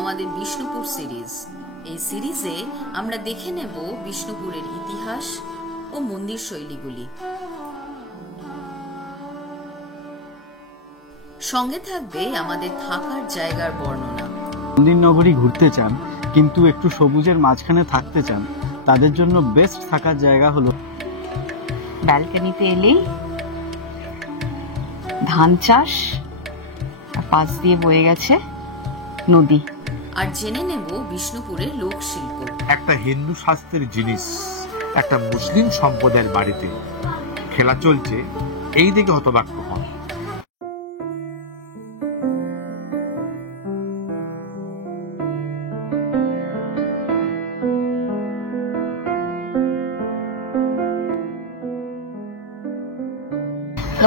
আমাদের বিষ্ণুপুর সিরিজ। এই সিরিজে আমরা দেখে নেব বিষ্ণুপুরের ইতিহাস ও মন্দির শৈলীগুলি। সঙ্গে থাকবে আমাদের থাকার জায়গার বর্ণনা। মন্দির নগরী ঘুরতে চান কিন্তু একটু সবুজের মাঝখানে থাকতে চান, তাদের জন্য বেস্ট থাকার জায়গা হলো ব্যালকনিতে এলেই ধান চাষ, পাশ দিয়ে বয়ে গেছে নদী। আর জেনে নেব বিষ্ণুপুরের লোকশিল্প। একটা হিন্দু শাস্ত্রের জিনিস একটা মুসলিম সম্প্রদায়ের বাড়িতে খেলা চলছে, এই দিকে হতবাক্য হন।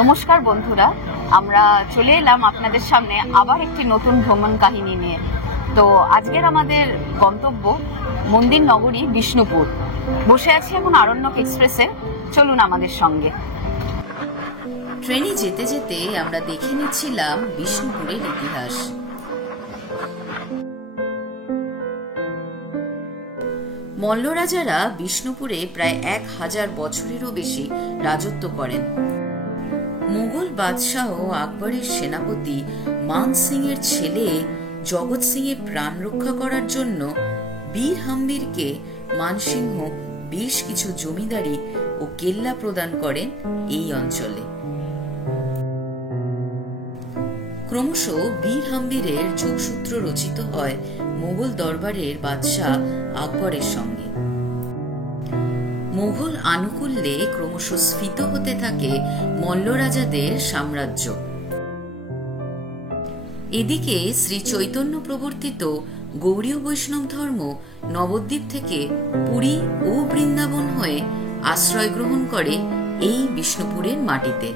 নমস্কার বন্ধুরা, আমরা চলে এলাম আপনাদের সামনে আবার একটি নতুন ভ্রমণ কাহিনী নিয়ে। তো আজকের আমাদের গন্তব্য মন্দির নগরী বিষ্ণুপুর। বসে আছি এখন আরণ্যক এক্সপ্রেসে, চলুন আমাদের সঙ্গে। ট্রেনে যেতে যেতে আমরা দেখে নিচ্ছিলাম বিষ্ণুপুরের ইতিহাস। মল্ল রাজারা বিষ্ণুপুরে প্রায় 1000 বছরেরও বেশি রাজত্ব করেন। মুঘল বাদশাহ আকবরের সেনাপতি মান সিং এর ছেলে জগৎ সিং এর প্রাণ রক্ষা করার জন্য বীর হাম্বিরকে মানসিংহ বেশ কিছু জমিদারি ও কেল্লা প্রদান করেন এই অঞ্চলে। ক্রমশ বীর হাম্বিরের যোগসূত্র রচিত হয় মুঘল দরবারের বাদশাহ আকবরের সঙ্গে। মুঘল আনুকূল্যে ক্রমশ স্ফীত হতে থাকে মল্ল রাজাদের সাম্রাজ্য। এদিকে শ্রী চৈতন্য প্রবর্তিত গৌড়ীয় বৈষ্ণব ধর্ম নবদ্বীপ থেকে পুরী ও বৃন্দাবন হয়ে আশ্রয় গ্রহণ করে এই বিষ্ণুপুরের মাটিতে।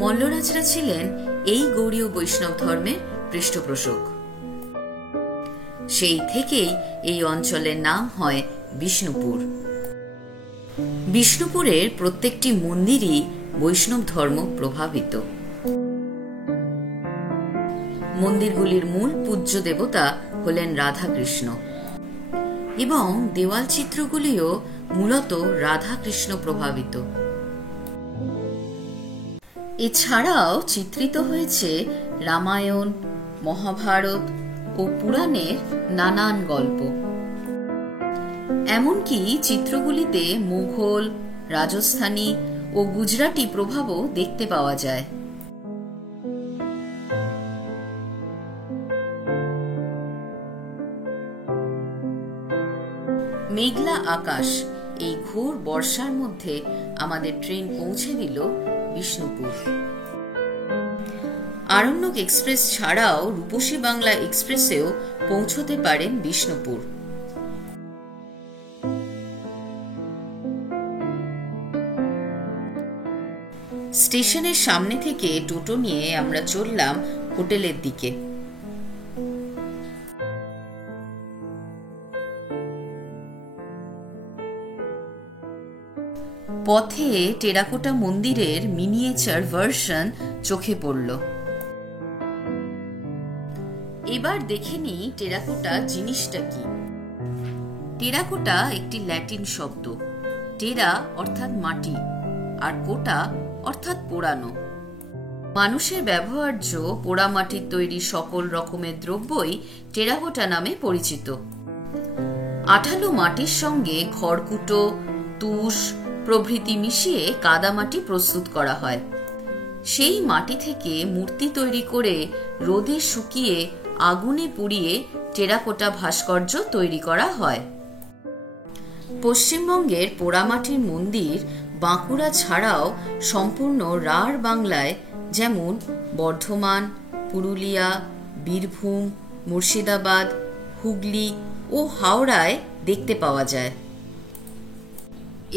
মল্লরাজরা ছিলেন এই গৌড়ীয় বৈষ্ণব ধর্মের পৃষ্ঠপোষক। সেই থেকেই এই অঞ্চলের নাম হয় বিষ্ণুপুর। বিষ্ণুপুরের প্রত্যেকটি মন্দিরই বৈষ্ণব ধর্ম প্রভাবিত। মন্দিরগুলির মূল পূজ্য দেবতা হলেন রাধাকৃষ্ণ এবং দেওয়াল চিত্রগুলিও মূলত রাধাকৃষ্ণ প্রভাবিত। এছাড়াও চিত্রিত হয়েছে রামায়ণ, মহাভারত ও পুরাণের নানান গল্প। এমনকি চিত্রগুলিতে মুঘল, রাজস্থানী ও গুজরাটি প্রভাবও দেখতে পাওয়া যায়। মেঘলা আকাশ এই ঘোর বর্ষার মধ্যে আমাদের ট্রেন পৌঁছে দিল বিষ্ণুপুর। আরণ্যক এক্সপ্রেস ছাড়াও রূপসী বাংলা এক্সপ্রেসেও পৌঁছতে পারেন বিষ্ণুপুর। স্টেশনের সামনে থেকে টোটো নিয়ে আমরা চললাম হোটেলের দিকে। পথে টেরাকোটা মন্দিরের মিনিয়েচার ভার্সন চোখে পড়ল। এবার দেখে নিই টেরাকোটা জিনিসটা কি। টেরাকোটা একটি ল্যাটিন শব্দ। টেরা অর্থাৎ মাটি আর কোটা অর্থাৎ পোড়ানো। মানুষের ব্যবহার্য পোড়া মাটির তৈরি সকল রকমের দ্রব্যই টেরাকোটা নামে পরিচিত। আঠালো মাটির সঙ্গে খড়কুটো, তুষ প্রভৃতি মিশিয়ে কাদামাটি প্রস্তুত করা হয়। সেই মাটি থেকে মূর্তি তৈরি করে রোদে শুকিয়ে আগুনে পুড়িয়ে টেরাকোটা ভাস্কর্য তৈরি করা হয়। পশ্চিমবঙ্গের পোড়ামাটির মন্দির বাঁকুড়া ছাড়াও সম্পূর্ণ রাঢ় বাংলায় যেমন বর্ধমান, পুরুলিয়া, বীরভূম, মুর্শিদাবাদ, হুগলি ও হাওড়ায় দেখতে পাওয়া যায়।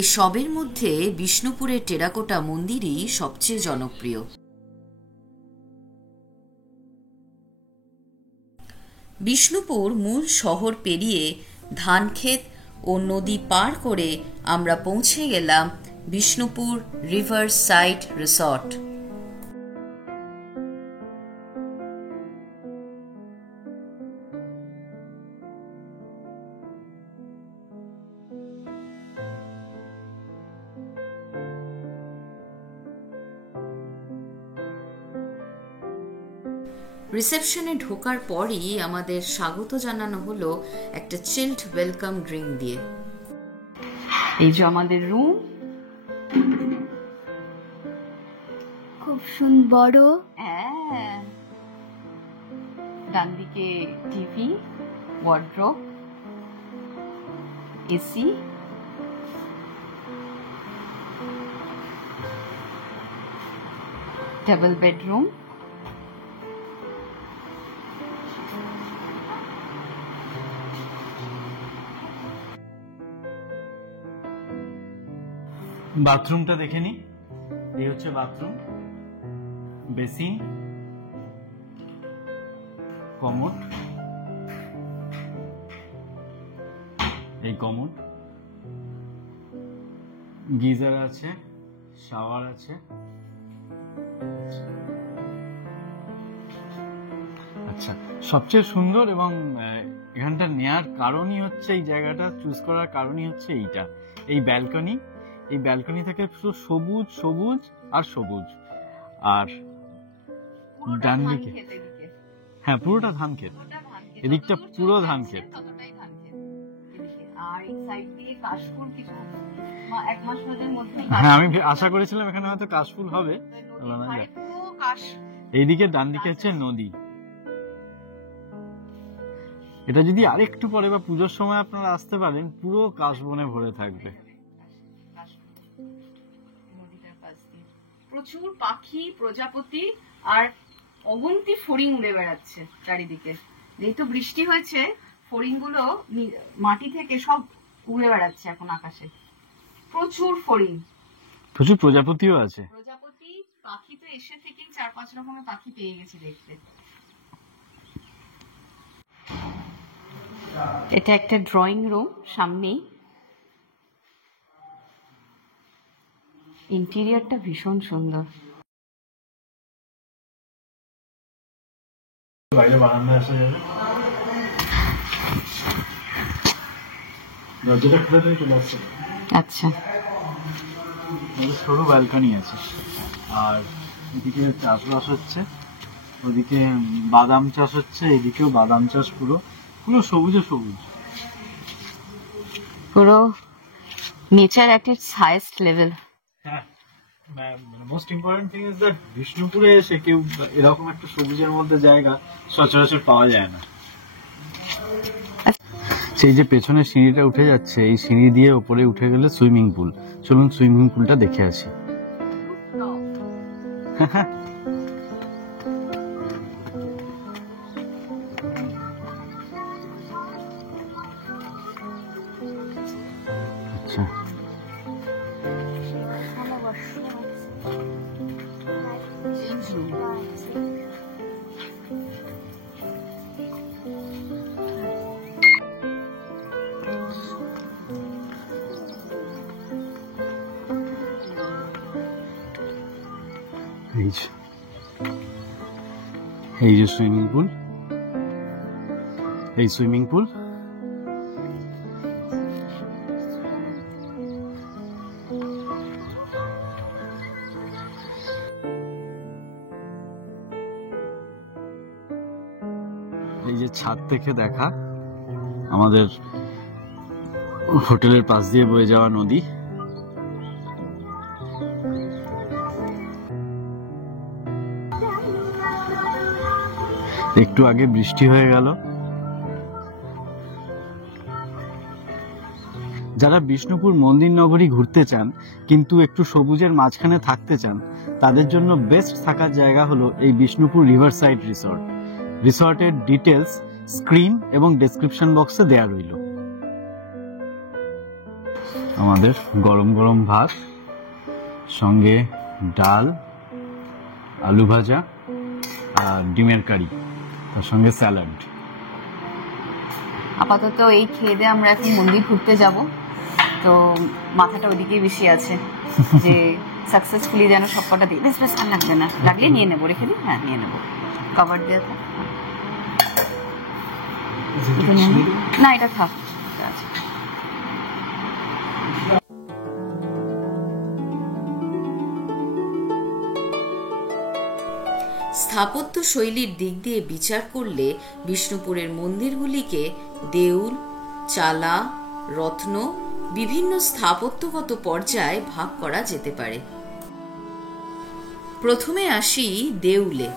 এসবের মধ্যে বিষ্ণুপুরের টেরাকোটা মন্দিরই সবচেয়ে জনপ্রিয়। বিষ্ণুপুর মূল শহর পেরিয়ে ধানক্ষেত ও নদী পার করে আমরা পৌঁছে গেলাম বিষ্ণুপুর রিভার সাইড রিসর্ট। রিসেপশনে ঢোকার পরই আমাদের স্বাগত জানানো হলো একটা চিল্ড ওয়েলকাম ড্রিঙ্ক দিয়ে। এই যে আমাদের রুম, খুব সুন্দর। হ্যাঁ, ডান দিকে TV, wardrobe, AC, double bedroom, বাথরুমটা দেখে নি। এই হচ্ছে বাথরুম, বেসিন, কমোড, এই কমোড, গিজার আছে, শাওয়ার আছে। আচ্ছা, সবচেয়ে সুন্দর এবং এখানটা নেয়ার কারণই হচ্ছে, এই জায়গাটা চুজ করার কারণই হচ্ছে এইটা, এই ব্যালকনি। এই ব্যালকনি থেকে শুধু সবুজ সবুজ আর সবুজ। আর ডান দিকে, হ্যাঁ পুরোটা ধান ক্ষেত, এদিকটা পুরো ধান ক্ষেত। আর এই সাইড দিয়ে কাশফুল কিছু এক মাস মধ্যে। হ্যাঁ, আমি আশা করেছিলাম এখানে হয়তো কাশফুল হবে। এইদিকে ডান দিকে হচ্ছে নদী। এটা যদি আরেকটু পরে বা পুজোর সময় আপনারা আসতে পারেন, পুরো কাশবনে ভরে থাকবে। প্রচুর পাখি, প্রজাপতি আর অগুন্তি ফড়িং উড়ে বেড়াচ্ছে চারিদিকে। যেহেতু বৃষ্টি হয়েছে, ফড়িং গুলো মাটি থেকে সব উড়ে বেড়াচ্ছে এখন আকাশে। প্রচুর ফড়িং, প্রচুর প্রজাপতিও আছে। প্রজাপতি, পাখি তো এসে থেকেই 4-5 রকমের পাখি পেয়ে গেছি দেখতে। এটা একটা ড্রয়িং রুম, সামনেই। ইন্টেরিয়রটা ভীষণ সুন্দর। বাইরে বারান্দায় আসা যাবে, দরজাটা খুলে দিয়ে চলে আসছে। আচ্ছা, সরু ব্যালকনি আছে। আর এদিকে চাষবাস হচ্ছে, ওদিকে বাদাম চাষ হচ্ছে, এদিকেও বাদাম চাষ। পুরো পুরো সবুজে সবুজ, পুরো nature at its highest level. হ্যাঁ, most important thing is that বিষ্ণুপুরে এসে কেউ এরকম একটা সবুজের মধ্যে জায়গা সচরাচর পাওয়া যায় না। সেই যে পেছনে সিঁড়িটা উঠে যাচ্ছে, এই সিঁড়ি দিয়ে উপরে উঠে গেলে সুইমিং পুল। চলুন সুইমিং পুলটা দেখে আসি। আচ্ছা, এই যে সুইমিং পুল, এই সুইমিং পুল। এই যে ছাদ থেকে দেখা আমাদের হোটেলের পাশ দিয়ে বয়ে যাওয়া নদী। একটু আগে বৃষ্টি হয়ে গেল। যারা বিষ্ণুপুর মন্দির নগরী ঘুরতে চান কিন্তু একটু সবুজের মাঝখানে থাকতে চান, তাদের জন্য বেস্ট থাকার জায়গা হলো এই বিষ্ণুপুর রিভার সাইড রিসর্ট। রিসর্টের ডিটেলস স্ক্রিন এবং ডেসক্রিপশন বক্সে দেয়া রইল। আমাদের গরম গরম ভাত, সঙ্গে ডাল, আলু ভাজা আর ডিমের কারি, তার সঙ্গে স্যালাড। আপাতত এই খেয়ে দিয়ে আমরা এখন মন্দির ঘুরতে যাব। তো মাথাটা ওদিকেই বেশি আছে যে সাকসেসফুলি যেন সবকটা দিই। বেশ বেশ আর লাগবে না, লাগলে নিয়ে নেবো, রেখে দিই। হ্যাঁ, নিয়ে নেবো, কভার দিয়ে থাক। না, এটা থাক। স্থাপত্য শৈলীর দিক দিয়ে বিচার করলে বিষ্ণুপুরের মন্দিরগুলিকে দেউল, চালা, রত্ন বিভিন্ন স্থাপত্যগত পর্যায়ে ভাগ করা যেতে পারে। প্রথমে আসি দেউলে।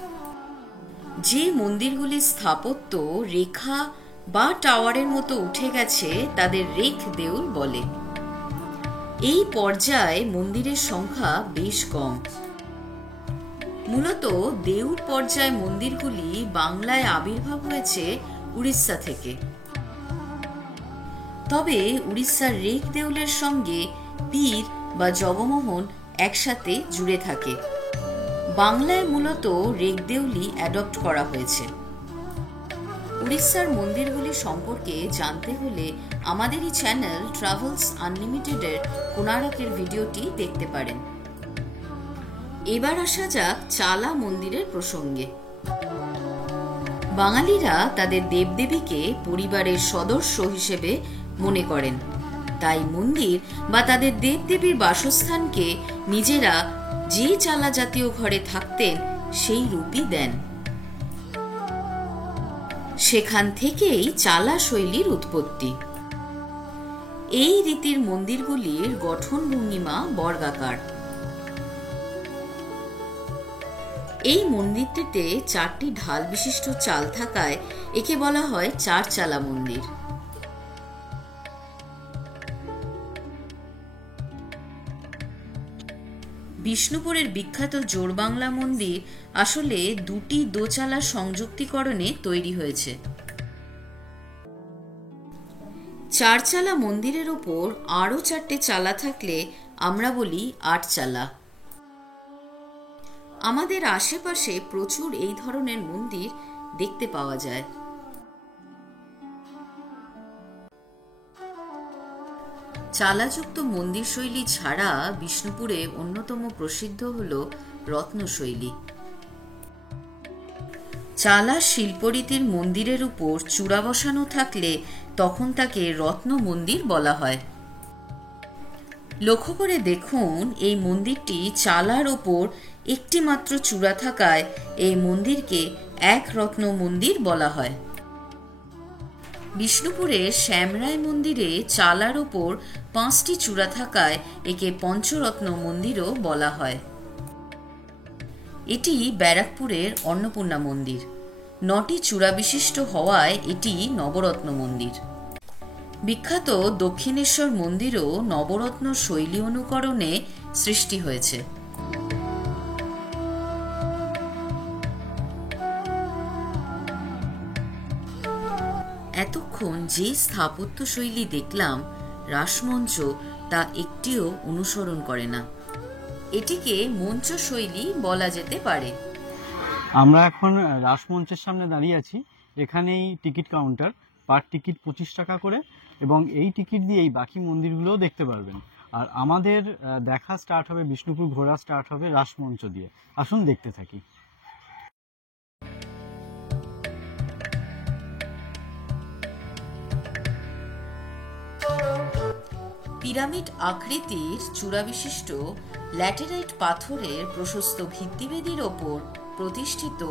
যে মন্দিরগুলির স্থাপত্য রেখা বা টাওয়ারের মতো উঠে গেছে তাদের রেখ দেউল বলে। এই পর্যায়ে মন্দিরের সংখ্যা বেশ কম। মূলত দেউল পর্যায় মন্দিরগুলি বাংলায় আবির্ভাব হয়েছে উড়িষ্যা থেকে। তবে উড়িষ্যার রেখ দেউলের সঙ্গে পীর বা জগমোহন একসাথে জুড়ে থাকে। বাংলায় মূলত রেখ দেউলই অ্যাডপ্ট করা হয়েছে। উড়িষ্যার মন্দিরগুলি সম্পর্কে জানতে হলে আমাদেরই চ্যানেল ট্রাভেলস আনলিমিটেডের কোণারকের ভিডিওটি দেখতে পারেন। এবার আসা যাক চালা মন্দিরের প্রসঙ্গে। বাঙালিরা তাদের দেবদেবীকে পরিবারের সদস্য হিসেবে মনে করেন, তাই মন্দির বা তাদের দেবদেবীর বাসস্থানকে নিজেরা যে চালা জাতীয় ঘরে থাকতেন সেই রূপই দেন। সেখান থেকেই চালা শৈলীর উৎপত্তি। এই রীতির মন্দিরগুলির গঠন ভঙ্গিমা বর্গাকার। এই মন্দিরটিতে 4টি ঢাল বিশিষ্ট চাল থাকায় একে বলা হয় চার চালা মন্দির। বিষ্ণুপুরের বিখ্যাত জোড়বাংলা মন্দির আসলে দুটি দোচালা সংযুক্তিকরণে তৈরি হয়েছে। চারচালা মন্দিরের ওপর আরও 4টে চালা থাকলে আমরা বলি 8 চালা। আমাদের আশেপাশে প্রচুর এই ধরনের মন্দির দেখতে পাওয়া যায়। চালাযুক্ত মন্দির শৈলী ছাড়া বিষ্ণুপুরে অন্যতম প্রসিদ্ধ হল রত্নশৈলী। চালা শিল্পরীতির মন্দিরের উপর চূড়া বসানো থাকলে তখন তাকে রত্ন মন্দির বলা হয়। লক্ষ্য করে দেখুন, এই মন্দিরটি চালার ওপর একটি মাত্র চূড়া থাকায় এই মন্দিরকে এক রত্ন মন্দির বলা হয়। বিষ্ণুপুরের শ্যামরায় মন্দিরে চালার ওপর 5টি চূড়া থাকায় একে পঞ্চরত্ন মন্দিরও বলা হয়। এটি ব্যারাকপুরের অন্নপূর্ণা মন্দির। 9টি চূড়া বিশিষ্ট হওয়ায় এটি নবরত্ন মন্দির। বিখ্যাত দক্ষিণেশ্বর মন্দিরও নবরত্ন শৈলী অনুকরণে সৃষ্টি হয়েছে। এতক্ষণ যে স্থাপত্য শৈলী দেখলাম, রাসমঞ্চ তা একটিও অনুসরণ করে না। এটিকে মঞ্চ শৈলী বলা যেতে পারে। আমরা এখন রাসমঞ্চের সামনে দাঁড়িয়ে আছি। এখানেই টিকিট কাউন্টার, পার টিকিট 25 টাকা করে, এবং এই টিকিট দিয়েই বাকি মন্দিরগুলোও দেখতে পারবেন। আর আমাদের দেখা স্টার্ট হবে, বিষ্ণুপুর ঘোরা স্টার্ট হবে রাসমঞ্চ দিয়ে। আসুন দেখতে থাকি। পিরামিড আকৃতির চূড়া বিশিষ্ট ল্যাটেরাইট পাথরের প্রশস্ত ভিত্তিবেদির ওপর প্রতিষ্ঠিত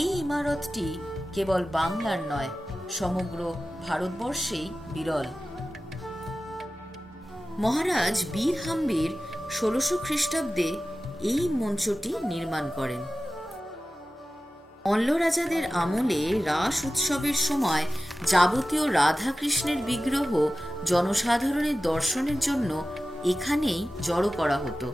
এই ইমারতটি কেবল বাংলার নয়, সমগ্র ভারতবর্ষেই বিরল। মহারাজ বীর হাম্বির 1600 খ্রিস্টাব্দে এই মঞ্চটি নির্মাণ করেন। অল্ল রাজাদের আমলে রাস উৎসবের সময় যাবতীয় রাধা কৃষ্ণের বিগ্রহ জনসাধারণের দর্শনের জন্য এখানেই জড়ো করা হতো।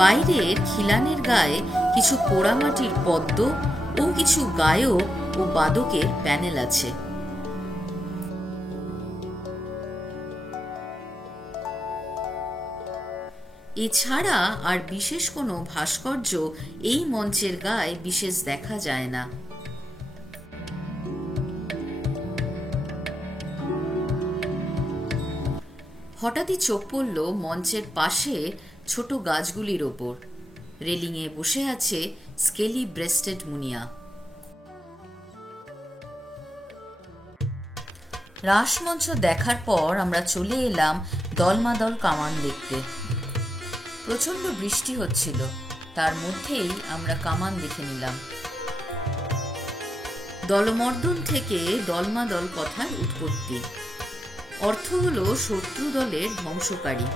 বাইরের খিলানের গায়ে কিছু পোড়ামাটির পদ্ম ও কিছু গায়ক ও বাদকের প্যানেল আছে। এছাড়া আর বিশেষ কোনো ভাস্কর্য এই মঞ্চের গায়ে বিশেষ দেখা যায় না। হঠাৎই চোখ পড়ল মঞ্চের পাশে ছোট গাছগুলির ওপর। রেলিংয়ে বসে আছে স্কেলি ব্রেস্টেড মুনিয়া। রাসমঞ্চ দেখার পর আমরা চলে এলাম দলমাদল কামান দেখতে। প্রচন্ড বৃষ্টি হচ্ছিল, তার মধ্যেই আমরা কামান দেখে নিলাম। দলমর্দন থেকে দলমাদল কথার উৎপত্তি। অর্থ হল শত্রু দলের ধ্বংসকারী।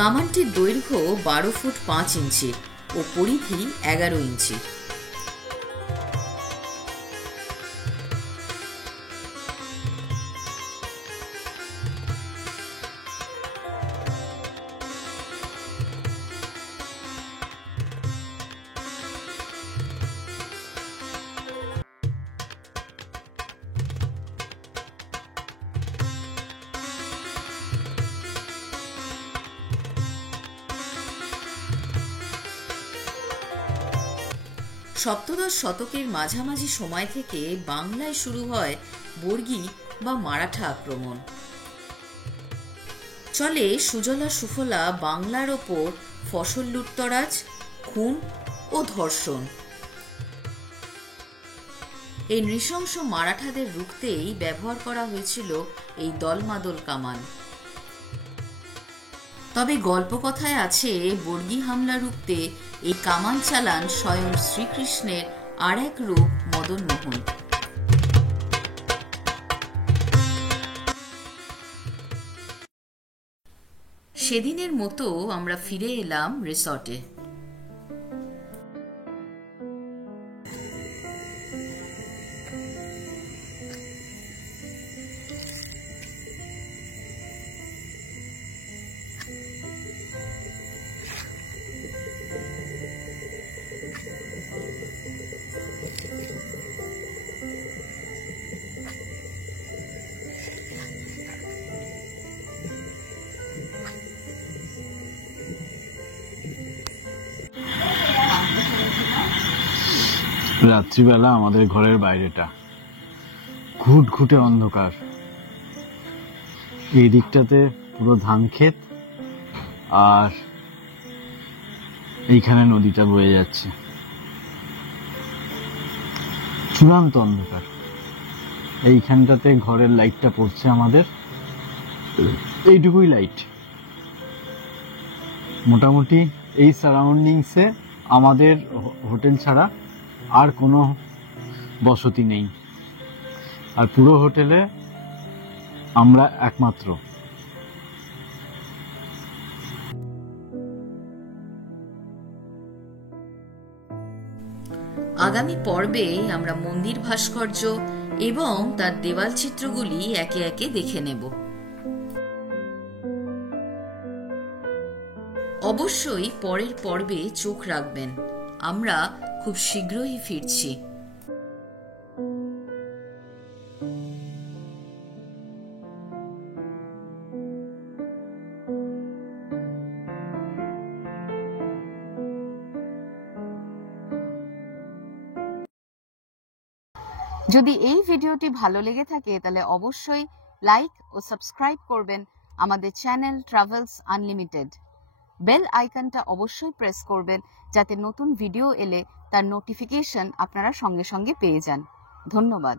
কামানটির দৈর্ঘ্য 12 ফুট 5 ইঞ্চি ও পরিধি 11 ইঞ্চি। সপ্তদশ শতকের মাঝামাঝি সময় থেকে বাংলায় শুরু হয় বর্গী বা মারাঠা আক্রমণ। চলে সুজলা সুফলা বাংলার ওপর ফসল লুটতরাজ, খুন ও ধর্ষণ। এই নৃশংস মারাঠাদের রুখতেই ব্যবহার করা হয়েছিল এই দলমাদল কামান। তবে গল্পকথায় আছে বর্গী হামলা রুখতে এই কামান চালান স্বয়ং শ্রীকৃষ্ণের আর এক রূপ মদন মোহন। সেদিনের মতো আমরা ফিরে এলাম রিসর্টে। রাত্রিবেলা আমাদের ঘরের বাইরেটা ঘুটঘুটে অন্ধকার। এই দিকটাতে পুরো ধান ক্ষেত, আর এইখানে নদীটা বয়ে যাচ্ছে। চূড়ান্ত অন্ধকার। এইখানটাতে ঘরের লাইটটা পড়ছে আমাদের, এইটুকুই লাইট। মোটামুটি এই সারাউন্ডিংসে আমাদের হোটেল ছাড়া আর কোনো বসতি নেই, আর পুরো হোটেলে আমরা একমাত্র। আগামী পর্বে আমরা মন্দির ভাস্কর্য এবং তার দেওয়াল চিত্রগুলি একে একে দেখে নেব। অবশ্যই পরের পর্বে চোখ রাখবেন, আমরা খুব শীঘ্রই ফিরছি। যদি এই ভিডিওটি ভালো লেগে থাকে তাহলে অবশ্যই লাইক ও সাবস্ক্রাইব করবেন আমাদের চ্যানেল ট্রাভেলস আনলিমিটেড। বেল আইকনটা অবশ্যই প্রেস করবেন যাতে নতুন ভিডিও এলে তার নোটিফিকেশন আপনারা সঙ্গে সঙ্গে পেয়ে যান। ধন্যবাদ।